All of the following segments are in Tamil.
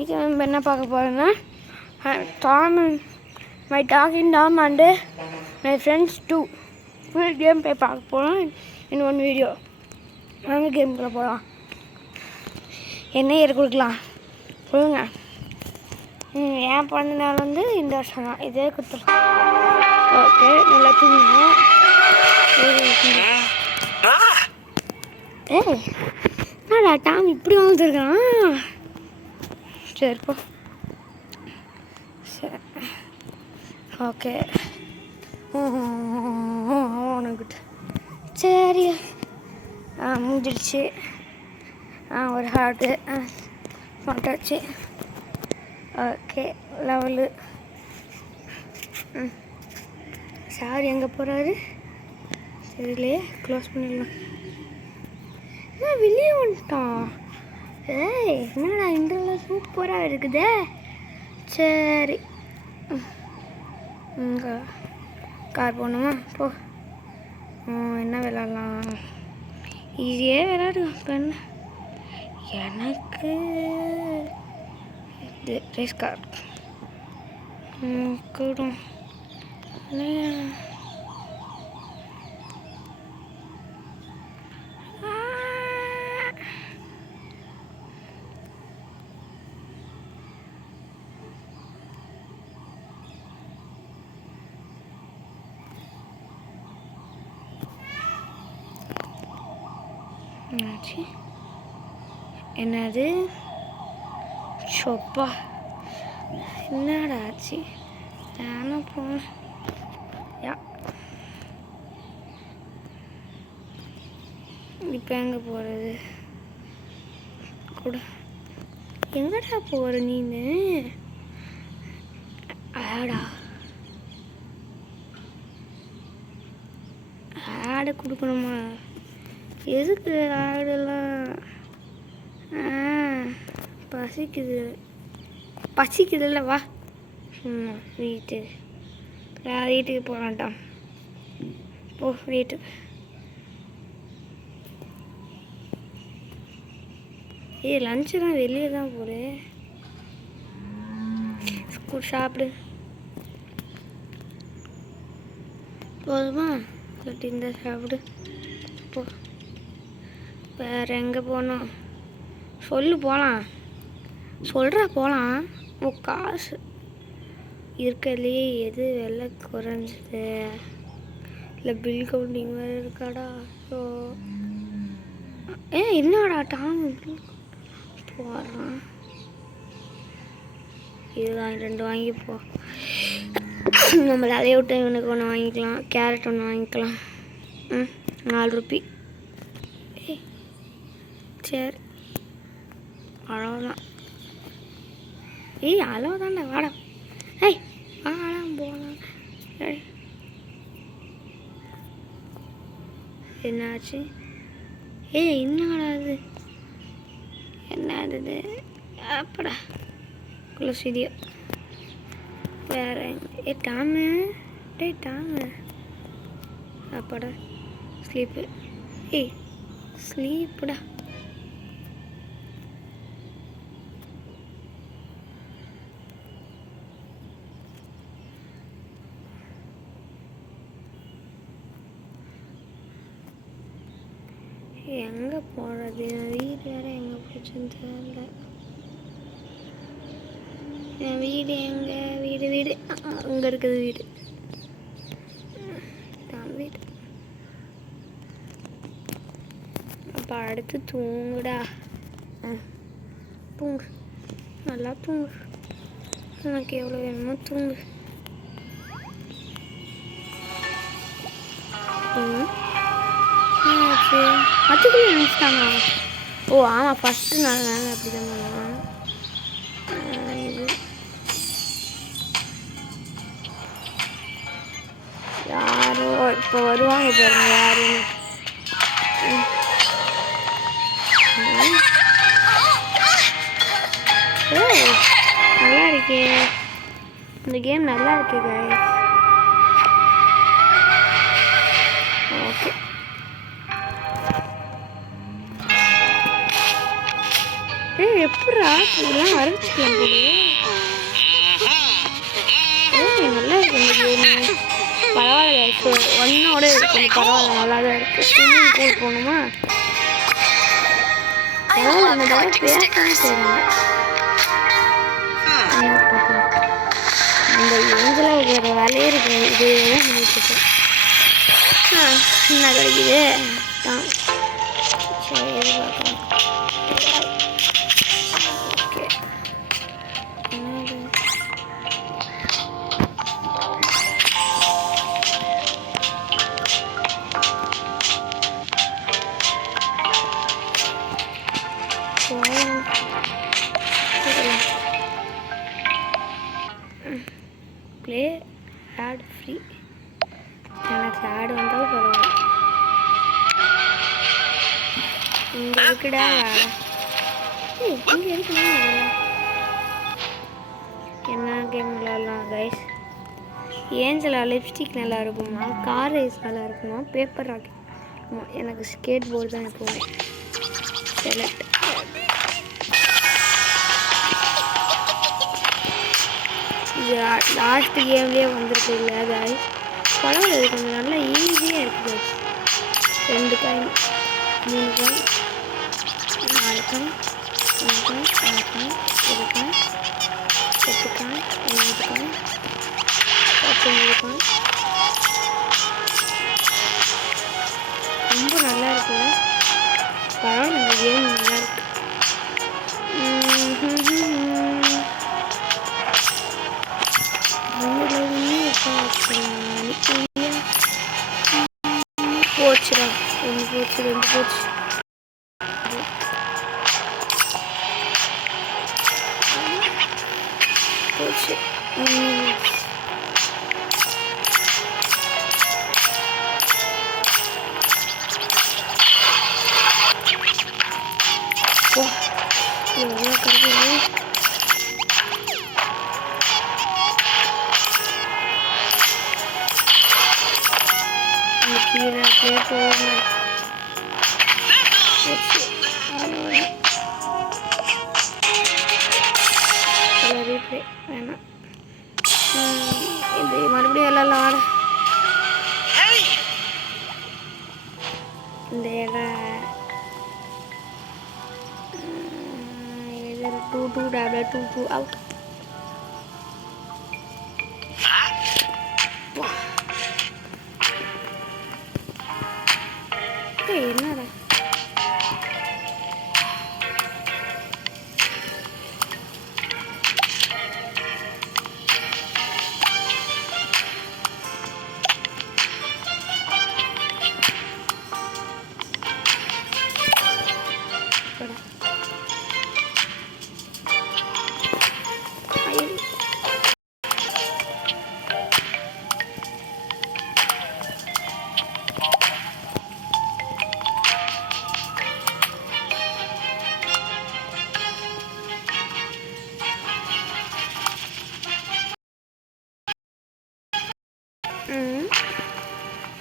இன்றைக்கி நம்ம என்ன பார்க்க போகிறோன்னா my talking Tom and my friends 2 full game போய் பார்க்க போகிறோம் இன் ஒன் வீடியோ. வாங்க கேமுக்குள்ளே போகலாம். என்ன ஏறி கொடுக்கலாம் சொல்லுங்க. என் பிறந்த நாள் வந்து இந்த வருஷம் தான், இதே கொடுத்துருக்கோம். ஓகே, நல்லா தூங்கினேன். ஏய் என்னடா டாம் இப்படி வந்துருக்கான்? சரிப்பா, சரி, ஓகே. உனக்கிட்ட சரி முடிஞ்சிடுச்சு. ஒரு ஹார்ட்டு போட்டாச்சு. Okay, level. சார் எங்கே போகிறாரு தெரியலையே. க்ளோஸ் பண்ணிடலாம். வெளியே வந்துட்டான். ஏய் என்னடா இன்டர்வியூ சூப்பராக இருக்குதே. சரி, இங்கே கார் போகணுமா? போ. என்ன விளாட்லாம்? ஈஸியாக விளாடுங்க. இப்போ என்ன எனக்கு இது ரேஸ் கார் கூடும். என்னது சொப்பா? என்னடா ஆச்சு? நானும் போனேன். இப்போ எங்கே போகிறது கூட? எங்கடா போகிற நீனு? ஆடா ஆடை கொடுக்கணுமா? எதுக்கு ஆடெல்லாம்? பசிக்குதுல்ல, வா. வீட்டுக்கு போகலான்ட்டான். போ வீட்டுக்கு. லஞ்சு தான் வெளியே தான் போகிறேன். சாப்பிடு போதுமா? இந்த சாப்பிடு போ. வேறு எங்கே போகணும் சொல்லு, போகலாம். சொல்கிறா போகலாம். காசு இருக்கிறதுலையே எது விலை குறைஞ்சது? இல்லை பில் கவுண்டிங் வேறு இருக்காடா. ஸோ என்னடா டாம் போடுறான்? இதுதான் 2 வாங்கிப்போ. நம்மளை அலைய விட்டு இவனுக்கு ஒன்று வாங்கிக்கலாம். கேரட் ஒன்று வாங்கிக்கலாம். 4 ரூபி. சரி, அவ்வளோதான். அவ்வளோதான்டா, வாடா. வாடா போகலாம். என்னாச்சு? என்னடா அது? என்னது? அப்படா குலசிதியோ. வேற டாமு. டாமு அப்படா ஸ்லீப்பு. ஸ்லீப்புடா. எங்கே போகிறது? வீடு வேறு எங்கே போச்சுன்னு தெரியல. என் வீடு எங்கே? வீடு அங்கே இருக்குது வீடு. வீடு. அப்போ அடுத்து தூங்குடா. தூங்கு, நல்லா தூங்கு. உனக்கு எவ்வளோ வேணுமோ தூங்கு. அதுக்குள்ளே நினச்சிட்டாங்க. ஆமாம், ஃபஸ்ட்டு நாள் அப்படி தான் பண்ணுவான். இது யாரோ இப்போ வருவாங்க பாருங்க. யாருன்னு நல்லா இருக்கே இந்த கேம். நல்லா இருக்கே guys. ஓகே, எப்படா இதெல்லாம் ஆரம்பிச்சுக்கலாம் போது நல்லா இருக்கு இந்த கேமு. பரவாயில்ல இப்போ ஒன்னோட கொஞ்சம் பரவாயில்ல நல்லா தான் இருக்குது. ஸ்விம்மிங் பூல் போகணுமா? பரவாயில்ல அந்த தடவை பேசவே செய்கிறாங்க. இந்த ஏஞ்சலாக இருக்கிற வேலையே இருக்கு. இது தான் பண்ணிட்டுருக்கேன். என்ன கிடைக்குது தான். சரி பார்க்கலாம். Okay play ad free. எனக்கு ஆடு வந்தால் பரவாயில்ல. இங்கே இருக்குடா ஆடா. இங்கே இருக்குன்னா என்ன கேம் விளாட்லாம் கைஸ்? ஏஞ்சலா லிப்ஸ்டிக் நல்லா இருக்குமா? கார் ரேஸ் நல்லா இருக்குமா? Paper rocket? எனக்கு ஸ்கேட் போர்டு தான் எப்போவுமே. செலக்ட். இது லாஸ்ட் கேம்லேயே வந்துருக்கு இல்லை கைஸ்? பரவாயில்ல, இது கொஞ்சம் நல்லா ஈஸியாக இருக்குது guys. 2 coin 3 coin 4 coin 5 coin 6 coin 7 coin 10 coin 20 coin 19 coin. ரொம்ப நல்லா இருக்குல்ல? பரவாயில்ல, இந்த கேம் நல்லா இருக்கு. போச்சுடா, 1 போச்சு 2 போச்சு. போச்சு. எவ்வளோ கிடைக்குது? கீழே அப்படியே போகணும். ரீப்ளே வேணாம். இது மறுபடியும் எல்லாம் ஆட இந்த இடம் 2 டேப்லெட் 2 அவுட். என்னடா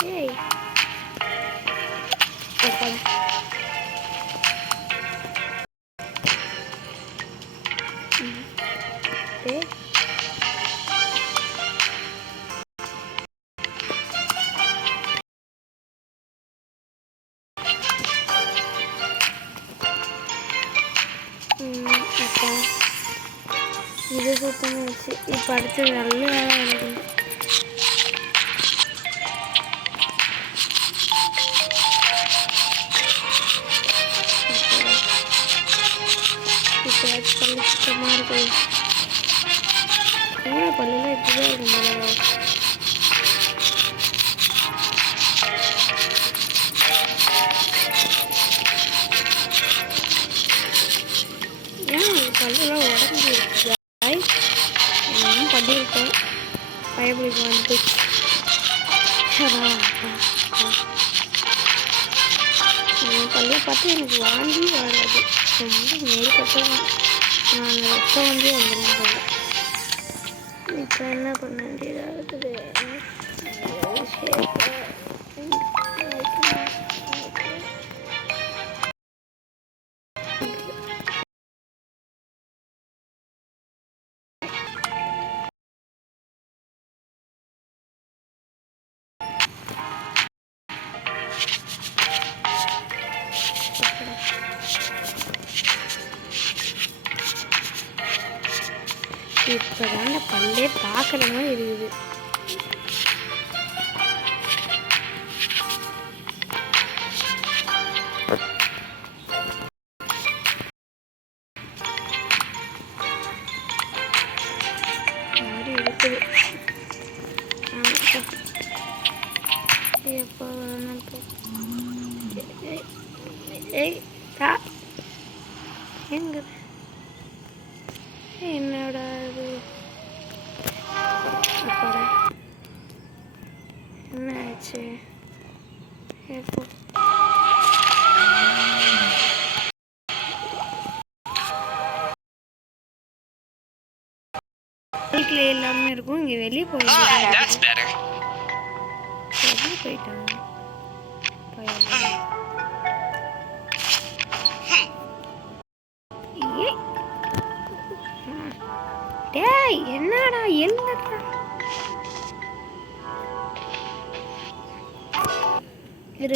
Yay. Okay. அப்போ இது சுத்தமாக வச்சு இப்போ அடுத்து நல்ல வேலை நடக்கணும். இப்போ பல்லு சுத்தமாக இருக்குது. எவ்வளோ பல்லுலாம் இப்படிதான் இருக்கும். பல்லெல்லாம் உடம்பு இருக்குது. நான் பண்ணியிருக்கேன். பயப்படிக்கு வந்து பல்ல பார்த்து எனக்கு வாங்கி வராது. ரொம்ப மேற்பட்ட நான் ரத்தம் வந்து வந்துடும் போல. இப்போ என்ன பண்ண வேண்டியதாகுது? இப்போதான் அந்த பல்லே பார்க்குற மாதிரி இருக்குது. மாதிரி இருக்குது. எப்போ எங்க என்னோட இது என்ன ஆச்சு? எப்போ வீட்டில் எல்லாமே இருக்கும். இங்கே வெளியே போயிட்டாங்க. டேய் என்னடா என்னடா இரு